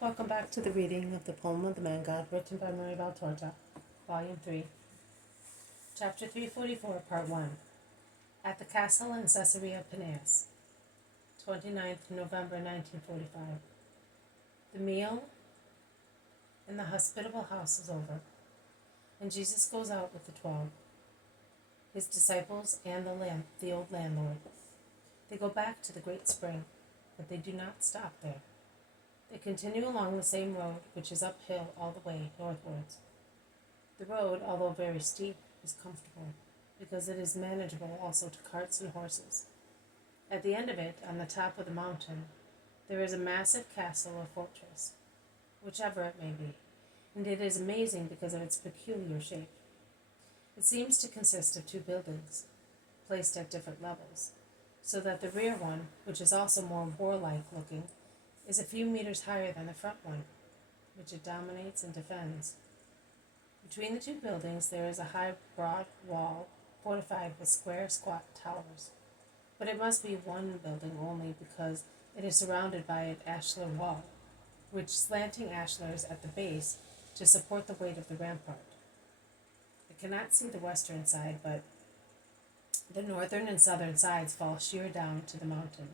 Welcome back to the reading of the poem of the Man God, written by Marie Valtorta, Volume 3, Chapter 344, Part 1. At the Castle in Caesarea Paneas, 29th November 1945. The meal in the hospitable house is over, and Jesus goes out with the 12, his disciples and the old landlord. They go back to the great spring, but they do not stop there. They continue along the same road, which is uphill all the way northwards. The road, although very steep, is comfortable, because it is manageable also to carts and horses. At the end of it, on the top of the mountain, there is a massive castle or fortress, whichever it may be, and it is amazing because of its peculiar shape. It seems to consist of two buildings, placed at different levels, so that the rear one, which is also more warlike looking, is a few meters higher than the front one, which it dominates and defends. Between the two buildings there is a high, broad wall, fortified with square, squat towers. But it must be one building only, because it is surrounded by an ashlar wall, with slanting ashlars at the base to support the weight of the rampart. I cannot see the western side, but the northern and southern sides fall sheer down to the mountain,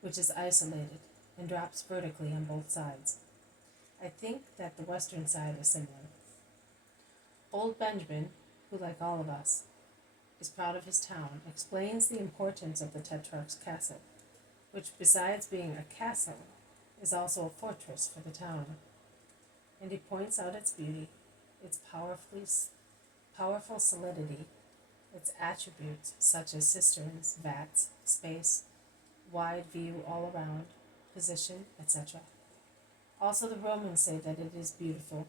which is isolated and drops vertically on both sides. I think that the western side is similar. Old Benjamin, who, like all of us, is proud of his town, explains the importance of the Tetrarch's castle, which, besides being a castle, is also a fortress for the town. And he points out its beauty, its powerful solidity, its attributes such as cisterns, vats, space, wide view all around, position, etc. Also the Romans say that it is beautiful,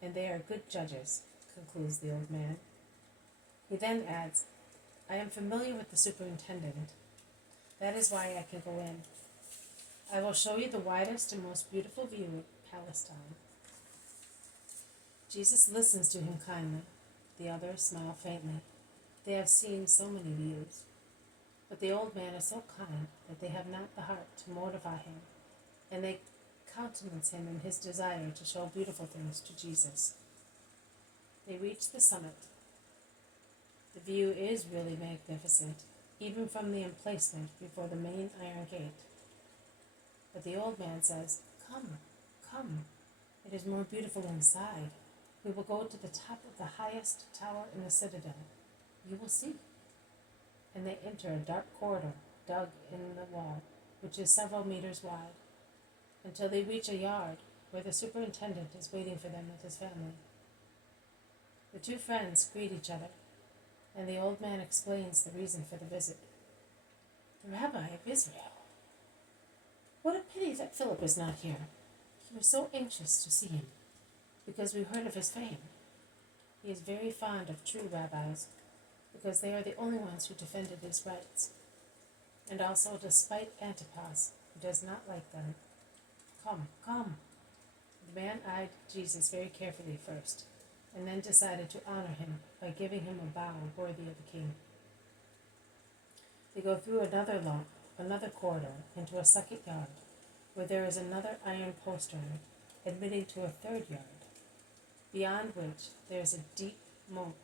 and they are good judges, concludes the old man. He then adds, I am familiar with the superintendent. That is why I can go in. I will show you the widest and most beautiful view of Palestine. Jesus listens to him kindly. The others smile faintly. They have seen so many views. But the old man is so kind that they have not the heart to mortify him, and they countenance him in his desire to show beautiful things to Jesus. They reach the summit. The view is really magnificent, even from the emplacement before the main iron gate. But the old man says, Come, come, it is more beautiful inside. We will go to the top of the highest tower in the citadel. You will see. And they enter a dark corridor dug in the wall, which is several meters wide, until they reach a yard where the superintendent is waiting for them with his family. The two friends greet each other, and the old man explains the reason for the visit. The Rabbi of Israel. What a pity that Philip is not here. He was so anxious to see him, because we heard of his fame. He is very fond of true rabbis, because they are the only ones who defended his rights, and also despite Antipas, who does not like them. Come, come. The man eyed Jesus very carefully first, and then decided to honor him by giving him a bow worthy of a king. They go through another corridor, into a second yard, where there is another iron postern admitting to a third yard, beyond which there is a deep moat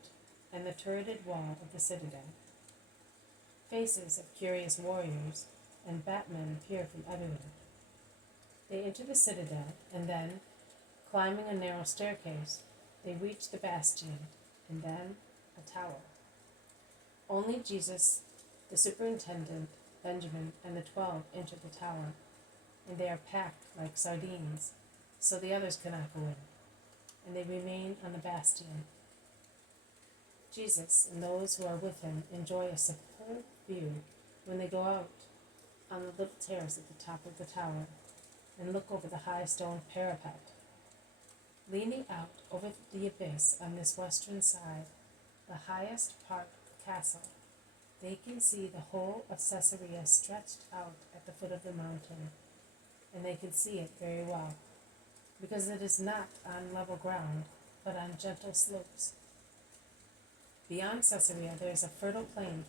and the turreted wall of the citadel. Faces of curious warriors and batmen appear from everywhere. They enter the citadel, and then, climbing a narrow staircase, they reach the bastion, and then a tower. Only Jesus, the superintendent, Benjamin, and the 12 enter the tower, and they are packed like sardines, so the others cannot go in, and they remain on the bastion. Jesus and those who are with him enjoy a superb view when they go out on the little terrace at the top of the tower and look over the high stone parapet. Leaning out over the abyss on this western side, the highest part of the castle, they can see the whole of Caesarea stretched out at the foot of the mountain, and they can see it very well, because it is not on level ground, but on gentle slopes. Beyond Caesarea there is a fertile plain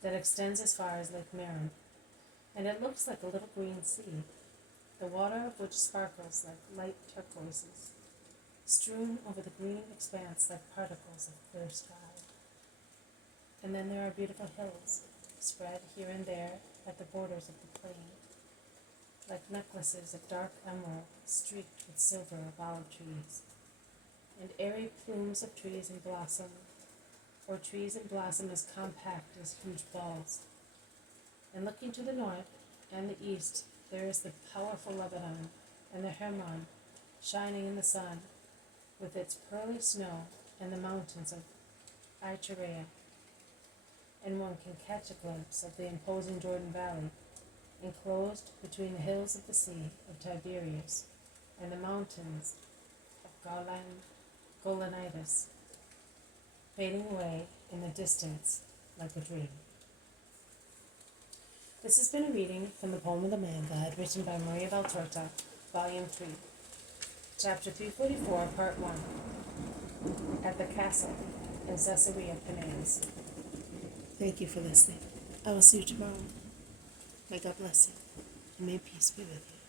that extends as far as Lake Merom, and it looks like a little green sea. the water of which sparkles like light turquoises, strewn over the green expanse like particles of clear sky. And then there are beautiful hills, spread here and there at the borders of the plain, like necklaces of dark emerald streaked with silver of olive trees, and airy plumes of trees in blossom, or trees in blossom as compact as huge balls. And looking to the north and the east, there is the powerful Lebanon and the Hermon shining in the sun, with its pearly snow and the mountains of Caesarea, and one can catch a glimpse of the imposing Jordan Valley, enclosed between the hills of the Sea of Tiberias and the mountains of Golanitis, fading away in the distance like a dream. This has been a reading from the Poem of the Man God, written by Maria Valtorta, Volume 3, Chapter 344, Part 1, At the Castle in Caesarea Paneas. Thank you for listening. I will see you tomorrow. May God bless you, and may peace be with you.